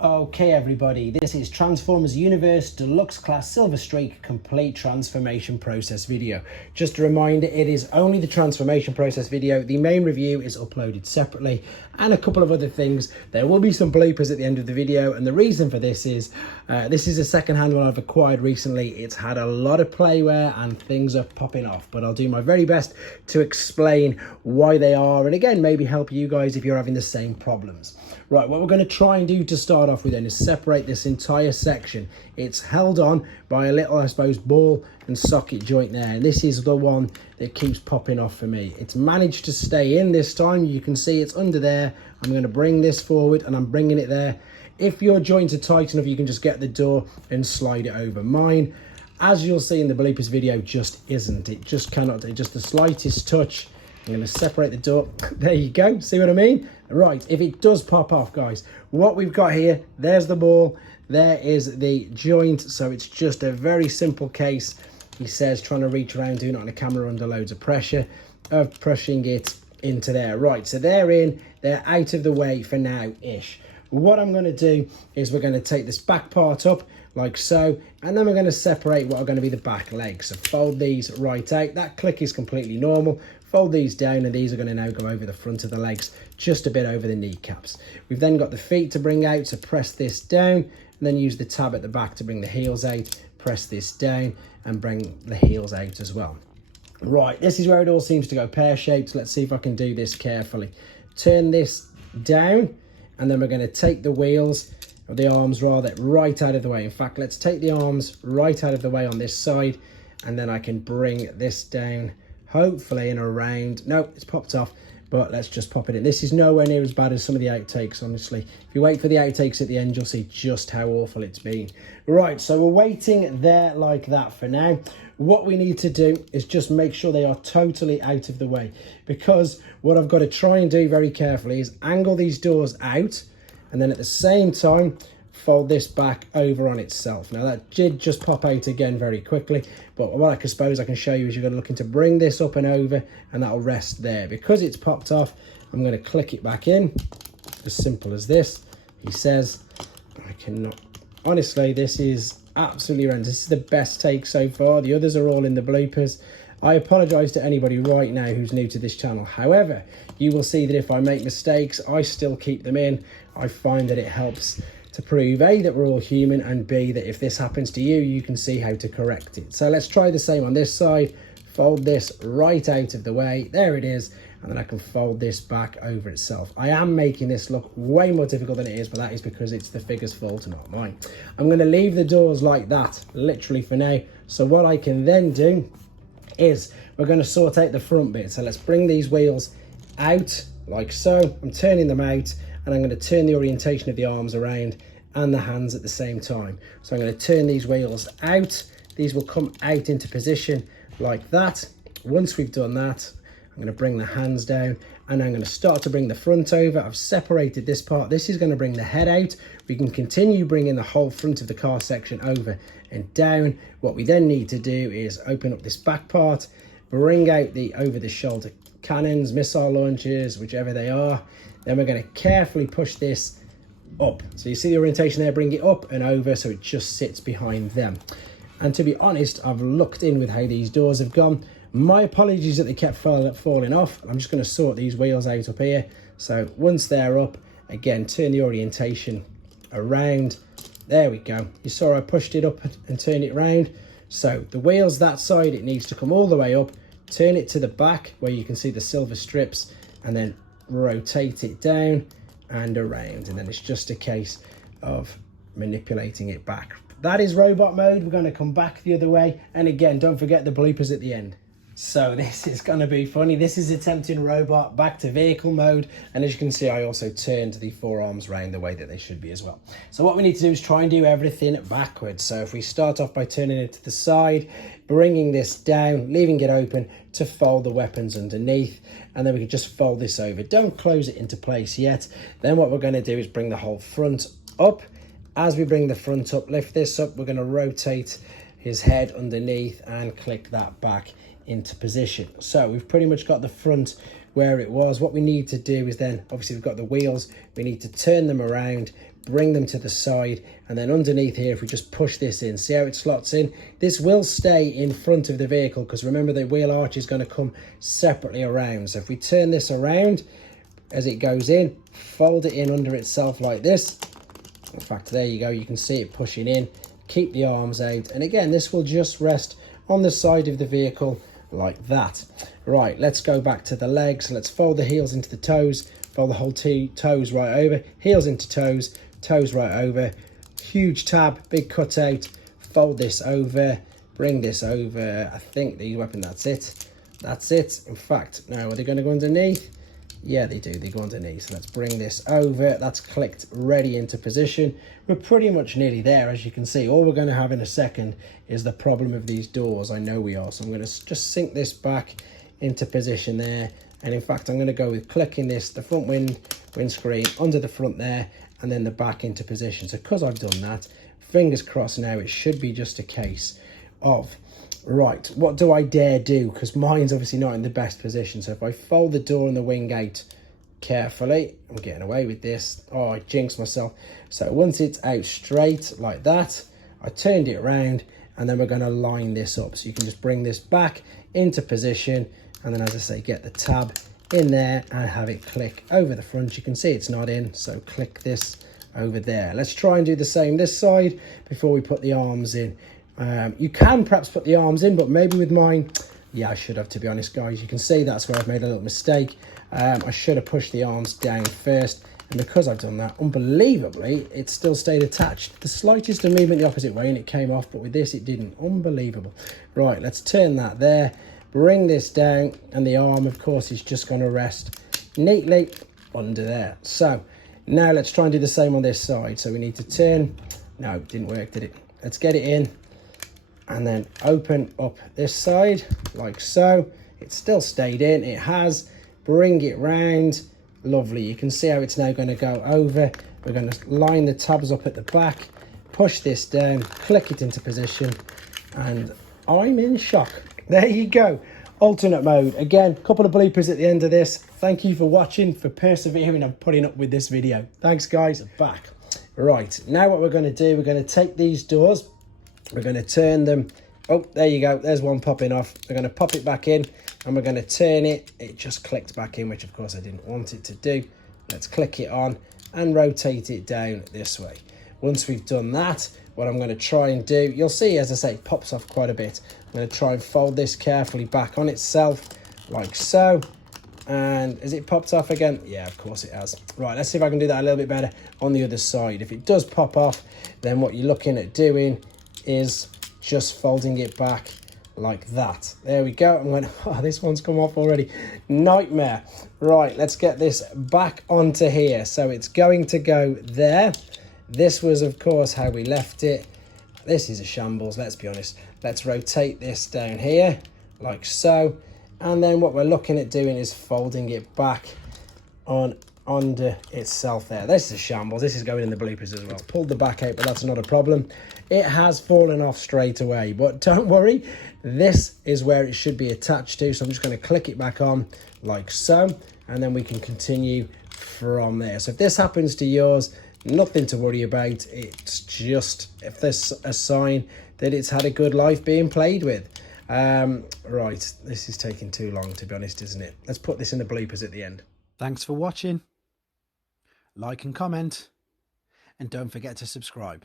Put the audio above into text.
Okay everybody, this is Transformers Universe Deluxe Class Silverstreak Complete Transformation Process video. Just a reminder, it is only the transformation process video. The main review is uploaded separately, and a couple of other things. There will be some bloopers at the end of the video, and the reason for this is a second-hand one I've acquired recently. It's had a lot of playwear and things are popping off, but I'll do my very best to explain why they are, and again, maybe help you guys if you're having the same problems. Right, what we're going to try and do to start off with then is separate this entire section. It's held on by a little, I suppose, ball and socket joint there. And this is the one that keeps popping off for me. It's managed to stay in this time. You can see it's under there. I'm going to bring this forward and I'm bringing it there. If your joints are tight enough, you can just get the door and slide it over. Mine, as you'll see in the bloopers video, just isn't. It just cannot, just the slightest touch. I'm going to separate the door. There you go. See what I mean? Right, if it does pop off, guys, what we've got here, there's the ball, there is the joint. So it's just a very simple case. He says trying to reach around, doing it on a camera under loads of pressure, of pushing it into there. Right, so they're in, they're out of the way for now-ish. What I'm going to do is we're going to take this back part up like so, and then we're going to separate what are going to be the back legs. So fold these right out. That click is completely normal. Fold these down, and these are going to now go over the front of the legs, just a bit over the kneecaps. We've then got the feet to bring out, so press this down, and then use the tab at the back to bring the heels out. Press this down and bring the heels out as well. Right, this is where it all seems to go pear-shaped. Let's see if I can do this carefully. Turn this down, and then we're going to take the wheels, or the arms rather, right out of the way. In fact, let's take the arms right out of the way on this side, and then I can bring this down, hopefully in around. No, it's popped off, but let's just pop it in. This is nowhere near as bad as some of the outtakes, honestly. If you wait for the outtakes at the end, you'll see just how awful it's been. Right, so we're waiting there like that for now. What we need to do is just make sure they are totally out of the way, because what I've got to try and do very carefully is angle these doors out, and then at the same time fold this back over on itself. Now that did just pop out again very quickly, but what I suppose I can show you is you're going to looking to bring this up and over, and that'll rest there. Because it's popped off, I'm going to click it back in, as simple as this. He says I cannot, honestly, this is absolutely horrendous. This is the best take so far. The others are all in the bloopers. I apologize to anybody right now who's new to this channel. However, you will see that if I make mistakes, I still keep them in. I find that it helps to prove A, that we're all human, and B, that if this happens to you, you can see how to correct it. So let's try the same on this side. Fold this right out of the way. There it is. And then I can fold this back over itself. I am making this look way more difficult than it is, but that is because it's the figure's fault, not mine. I'm going to leave the doors like that, literally for now. So what I can then do is we're going to sort out the front bit. So let's bring these wheels out like so. I'm turning them out, and I'm going to turn the orientation of the arms around and the hands at the same time. So I'm going to turn these wheels out. These will come out into position like that. Once we've done that, I'm going to bring the hands down, and I'm going to start to bring the front over. I've separated this part. This is going to bring the head out. We can continue bringing the whole front of the car section over and down. What we then need to do is open up this back part, bring out the over-the-shoulder cannons, missile launchers, whichever they are. Then we're going to carefully push this up. So you see the orientation there, bring it up and over so it just sits behind them. And to be honest, I've looked in with how these doors have gone. My apologies that they kept falling off. I'm just going to sort these wheels out up here. So once they're up, again, turn the orientation around. There we go. You saw I pushed it up and turned it around. So the wheels that side, it needs to come all the way up. Turn it to the back where you can see the silver strips, and then rotate it down and around, and then it's just a case of manipulating it back. That is robot mode. We're going to come back the other way, and again, don't forget the bloopers at the end. So this is going to be funny. This is attempting robot back to vehicle mode, and as you can see, I also turned the forearms round the way that they should be as well. So what we need to do is try and do everything backwards. So if we start off by turning it to the side, bringing this down, leaving it open to fold the weapons underneath, and then we can just fold this over. Don't close it into place yet. Then what we're going to do is bring the whole front up. As we bring the front up, lift this up, we're going to rotate his head underneath and click that back into position. So we've pretty much got the front where it was. What we need to do is then, obviously we've got the wheels, we need to turn them around, bring them to the side, and then underneath here, if we just push this in, see how it slots in? This will stay in front of the vehicle, because remember the wheel arch is going to come separately around. So if we turn this around as it goes in, fold it in under itself like this. In fact, there you go, you can see it pushing in. Keep the arms out, and again, this will just rest on the side of the vehicle like that. Right, let's go back to the legs. Let's fold the heels into the toes, fold the whole toes right over, heels into toes, toes right over, huge tab, big cutout, fold this over, bring this over. I think these weapon, that's it. In fact, now are they going to go underneath? Yeah, they do, they go underneath. So let's bring this over, that's clicked, ready into position. We're pretty much nearly there, as you can see. All we're going to have in a second is the problem of these doors. I know we are, so I'm going to just sink this back into position there. And in fact, I'm going to go with clicking this, the front windscreen under the front there, and then the back into position. So because I've done that, fingers crossed now, it should be just a case of, right, what do I dare do? Because mine's obviously not in the best position. So if I fold the door and the wing out carefully, I'm getting away with this. Oh, I jinxed myself. So once it's out straight like that, I turned it around, and then we're going to line this up. So you can just bring this back into position, and then, as I say, get the tab in there and have it click over the front. You can see it's not in, so click this over there. Let's try and do the same this side before we put the arms in. You can perhaps put the arms in, but maybe with mine, yeah, I should have, to be honest, guys. You can see that's where I've made a little mistake. I should have pushed the arms down first, and because I've done that, unbelievably, it still stayed attached. The slightest of movement the opposite way and it came off, but with this it didn't. Unbelievable. Right, let's turn that there, bring this down, and the arm, of course, is just going to rest neatly under there. So now let's try and do the same on this side. So we need to turn, no, it didn't work, did it? Let's get it in, and then open up this side like so. It still stayed in, it has. Bring it round, lovely. You can see how it's now going to go over. We're going to line the tabs up at the back, push this down, click it into position, and I'm in shock. There you go, alternate mode. Again, a couple of bloopers at the end of this. Thank you for watching, for persevering and putting up with this video. Thanks, guys. Back. Right, now what we're going to do, we're going to take these doors, we're going to turn them. Oh, there you go, there's one popping off. We're going to pop it back in, and we're going to turn it. It just clicked back in, which of course I didn't want it to do. Let's click it on and rotate it down this way. Once we've done that, what I'm going to try and do, you'll see, as I say, it pops off quite a bit. I'm going to try and fold this carefully back on itself like so. And has it popped off again? Yeah, of course it has. Right, let's see if I can do that a little bit better on the other side. If it does pop off, then what you're looking at doing is just folding it back like that. There we go. I'm going, oh, this one's come off already. Nightmare. Right, let's get this back onto here. So it's going to go there. This was, of course, how we left it. This is a shambles, let's be honest. Let's rotate this down here like so. And then what we're looking at doing is folding it back on under itself there. This is a shambles. This is going in the bloopers as well. It's pulled the back out, but that's not a problem. It has fallen off straight away, but don't worry. This is where it should be attached to. So I'm just going to click it back on like so, and then we can continue from there. So if this happens to yours, nothing to worry about. It's just, if there's a sign that it's had a good life being played with. Right, this is taking too long, to be honest, isn't it? Let's put this in the bloopers at the end. Thanks for watching. Like and comment, and don't forget to subscribe.